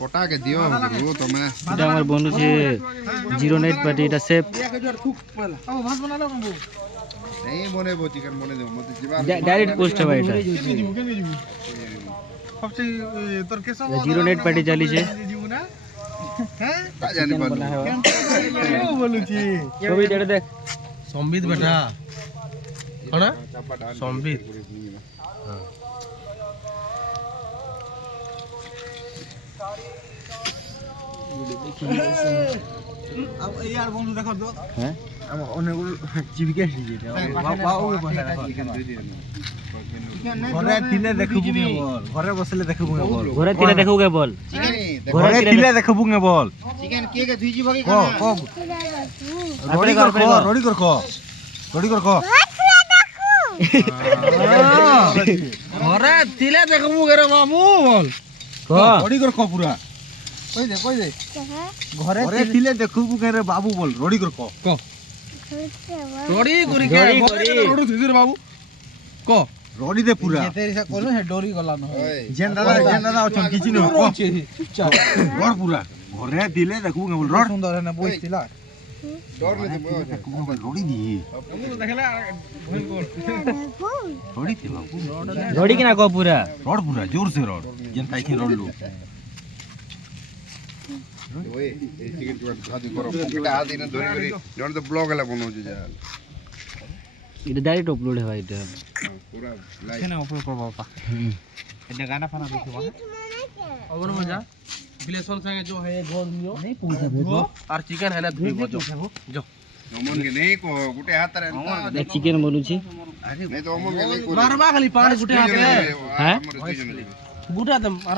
পটাকে দিও গুরু তুমি এটা আমার বন্ধু যে 09 পার্টি এটা সেফ নেই মনে বো চিকেন মনে দেব মতে জিবা ডাইরেক্ট পোস্ট হবে এটা সবচেয়ে তোর কেস 09 পার্টি চালিছে হ্যাঁ তা জানি পারো বলুছি ছবি এটা দেখ সম্বিত বেটা কোনা সম্বিত यार বন্ধু দেখো তো হ্যাঁ আমার অনেকগুলো জীবিকা এসেছে ঘরে দিলে দেখবো বল ঘরে বসলে দেখবো বল ঘরে তিলে দেখো গে বল ঘরে দিলে দেখবো বল চিকেন কে কে ধুইজি ভাগে ক ক রডি কর রডি কর রডি কর ঘরে দিলে দেখবো গে রে বাবু বল ক রডি কর পুরা কই দে ঘরে দিলে দেখবো গে রে বাবু বল রডি কর ক রডি করি কে রডি ধুইজি রে বাবু ক রডি দে পুরা তেরিসা কইলো হে ডরি গলা ন জেন দাদা অছন কিছু ন ক রড পুরা ঘরে দিলে দেখবো গে বল রড সুন্দর না বইছিলা ডর লে দেব রডি দি দেখলা রডি তে বাবু রডি কিনা ক পুরা রড পুরা জোর से রড জেন তাই কি রড লো ওই এই চিকেন জোড়া সাদি করো পকেটে হাত দিন ধরে করে জন তো ব্লগ এলা বনোছে যা এটা ডাইরেক্ট আপলোড হয় এটা পুরা লাইভ কেন উপর করব বাবা এটা গানা ফানা দেখবা अगर मजा बिलेसन संगे जो है गोल लियो नहीं पूछा भेजो और चिकन है ना धुइबो जो অমন কে নেই কো গুটে হাতরে দেখ চিকেন বলুছি নেই তো অমন কে নেই কো मारबा खाली पानी गुटे हाथ হ্যাঁ गुटा दम